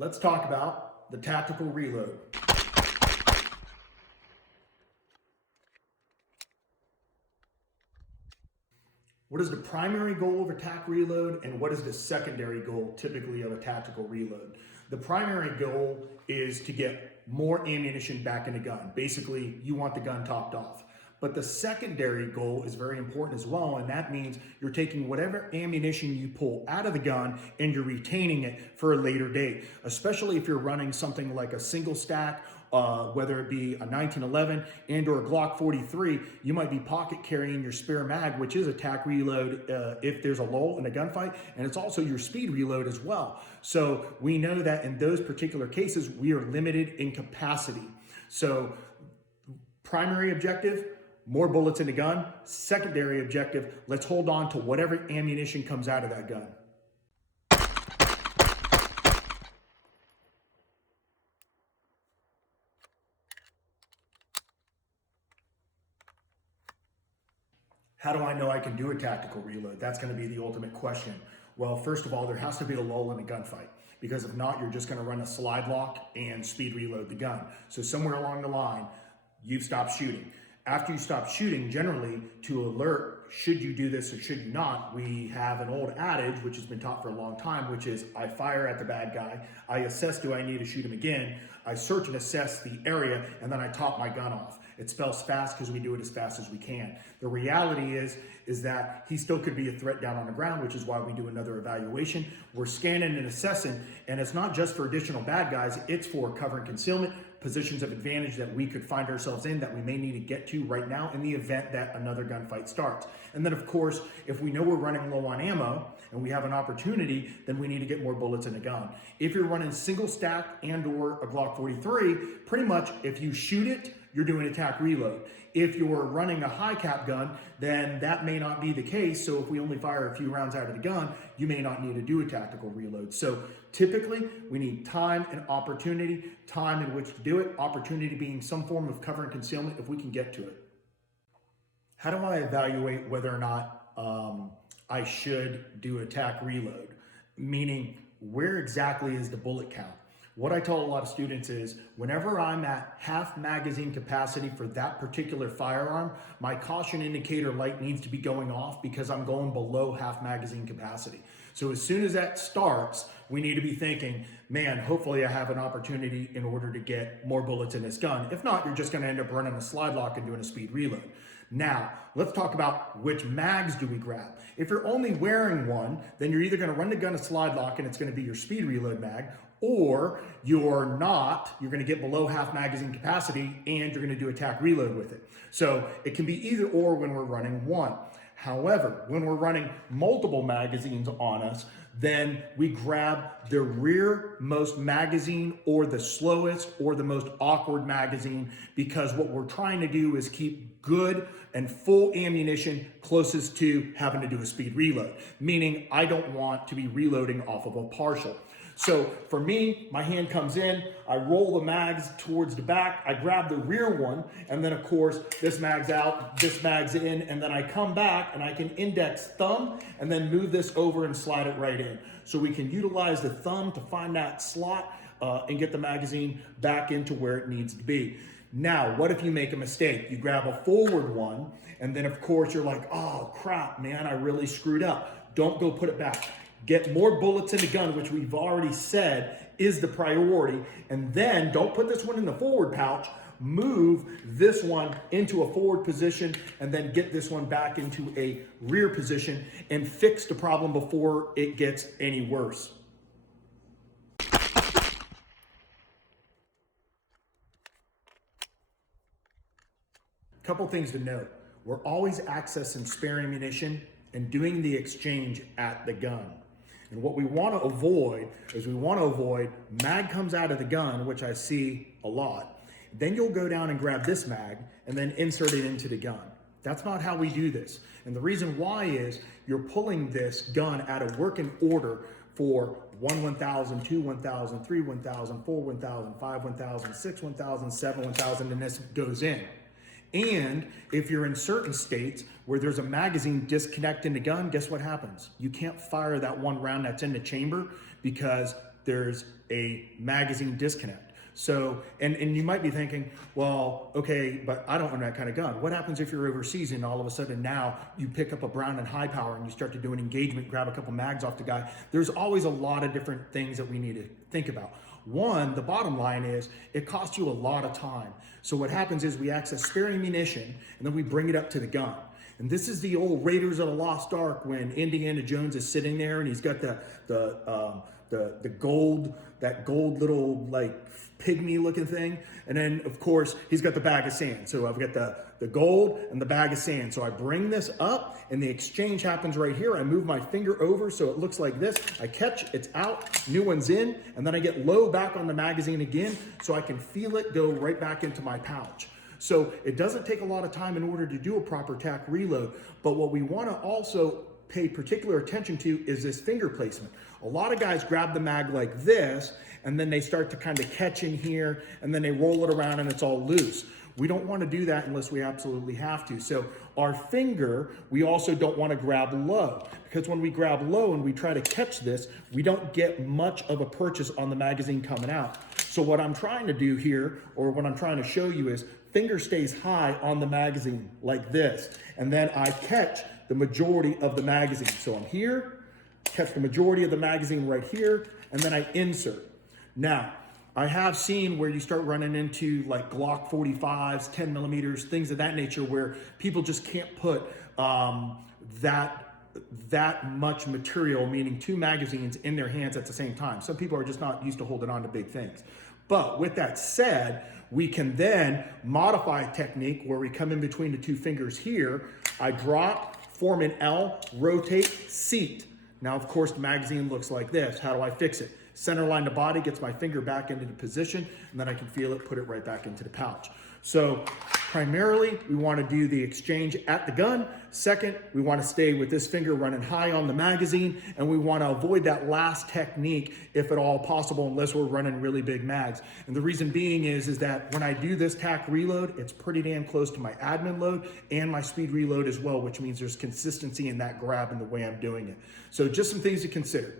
Let's talk about the tactical reload. What is the primary goal of a tac reload and what is the secondary goal typically of a tactical reload? The primary goal is to get more ammunition back in the gun. Basically, you want the gun topped off. But the secondary goal is very important as well, and that means you're taking whatever ammunition you pull out of the gun and you're retaining it for a later date, especially if you're running something like a single stack, whether it be a 1911 and or a Glock 43, you might be pocket carrying your spare mag, which is a tac reload if there's a lull in a gunfight, and it's also your speed reload as well. So we know that in those particular cases, we are limited in capacity. So primary objective, more bullets in the gun. Secondary objective, let's hold on to whatever ammunition comes out of that gun. How do I know I can do a tactical reload? That's going to be the ultimate question. Well, first of all, there has to be a lull in a gunfight, because if not, you're just going to run a slide lock and speed reload the gun. So somewhere along the line, you've stopped shooting. After you stop shooting, generally, to alert, should you do this or should you not, we have an old adage, which has been taught for a long time, which is I fire at the bad guy, I assess do I need to shoot him again, I search and assess the area, and then I top my gun off. It spells fast because we do it as fast as we can. The reality is that he still could be a threat down on the ground, which is why we do another evaluation. We're scanning and assessing, and it's not just for additional bad guys, it's for cover and concealment, positions of advantage that we could find ourselves in that we may need to get to right now in the event that another gunfight starts. And then of course, if we know we're running low on ammo and we have an opportunity, then we need to get more bullets in the gun. If you're running single stack and or a Glock 43, pretty much if you shoot it, you're doing a tac reload. If you're running a high cap gun, then that may not be the case. So if we only fire a few rounds out of the gun, you may not need to do a tactical reload. So typically we need time and opportunity, time in which to do it, opportunity being some form of cover and concealment if we can get to it. How do I evaluate whether or not I should do a tac reload? Meaning, where exactly is the bullet count? What I tell a lot of students is whenever I'm at half magazine capacity for that particular firearm, my caution indicator light needs to be going off because I'm going below half magazine capacity. So as soon as that starts, we need to be thinking, man, hopefully I have an opportunity in order to get more bullets in this gun. If not, you're just going to end up running a slide lock and doing a speed reload. Now, let's talk about which mags do we grab. If you're only wearing one, then you're either going to run the gun a slide lock and it's going to be your speed reload mag, or you're not, you're going to get below half magazine capacity and you're going to do a tac reload with it. So it can be either or when we're running one. However, when we're running multiple magazines on us, then we grab the rearmost magazine or the slowest or the most awkward magazine, because what we're trying to do is keep good and full ammunition closest to having to do a speed reload, meaning I don't want to be reloading off of a partial. So for me, my hand comes in, I roll the mags towards the back, I grab the rear one, and then of course, this mag's out, this mag's in, and then I come back and I can index thumb and then move this over and slide it right in. So we can utilize the thumb to find that slot and get the magazine back into where it needs to be. Now, what if you make a mistake? You grab a forward one, and then of course you're like, oh crap, man, I really screwed up. Don't go put it back. Get more bullets in the gun, which we've already said is the priority. And then don't put this one in the forward pouch. Move this one into a forward position and then get this one back into a rear position and fix the problem before it gets any worse. Couple things to note. We're always accessing spare ammunition and doing the exchange at the gun. And what we want to avoid is mag comes out of the gun, which I see a lot. Then you'll go down and grab this mag and then insert it into the gun. That's not how we do this. And the reason why is you're pulling this gun out of working order for 1 1000, 2 1000, 3 1000, 4 1000, 5 1000, 6 1000, 7 1000, and this goes in. And if you're in certain states where there's a magazine disconnect in the gun, guess what happens? You can't fire that one round that's in the chamber because there's a magazine disconnect. So, and you might be thinking, well, okay, but I don't own that kind of gun. What happens if you're overseas and all of a sudden now you pick up a Brown and high power and you start to do an engagement, grab a couple mags off the guy? There's always a lot of different things that we need to think about. One, the bottom line is it costs you a lot of time. So what happens is we access spare ammunition and then we bring it up to the gun. And this is the old Raiders of the Lost Ark when Indiana Jones is sitting there and he's got the gold, that gold little like pygmy looking thing. And then of course he's got the bag of sand. So I've got the gold and the bag of sand. So I bring this up and the exchange happens right here. I move my finger over so it looks like this. I catch, it's out, new one's in, and then I get low back on the magazine again so I can feel it go right back into my pouch. So it doesn't take a lot of time in order to do a proper tack reload, but what we want to also pay particular attention to is this finger placement. A lot of guys grab the mag like this and then they start to kind of catch in here and then they roll it around and it's all loose. We don't want to do that unless we absolutely have to. So our finger, we also don't want to grab low, because when we grab low and we try to catch this, we don't get much of a purchase on the magazine coming out. So what I'm trying to do here, or what I'm trying to show you, is finger stays high on the magazine like this. And then I catch the majority of the magazine. So I'm here, catch the majority of the magazine right here, and then I insert. Now, I have seen where you start running into like Glock 45s, 10 millimeters, things of that nature, where people just can't put that much material, meaning two magazines, in their hands at the same time. Some people are just not used to holding on to big things. But with that said, we can then modify a technique where we come in between the two fingers here. I drop, form an L, rotate, seat. Now, of course, the magazine looks like this. How do I fix it? Center line the body, gets my finger back into the position, and then I can feel it, put it right back into the pouch. So primarily, we want to do the exchange at the gun. Second, we want to stay with this finger running high on the magazine, and we want to avoid that last technique if at all possible, unless we're running really big mags. And the reason being is that when I do this tack reload, it's pretty damn close to my admin load and my speed reload as well, which means there's consistency in that grab and the way I'm doing it. So just some things to consider.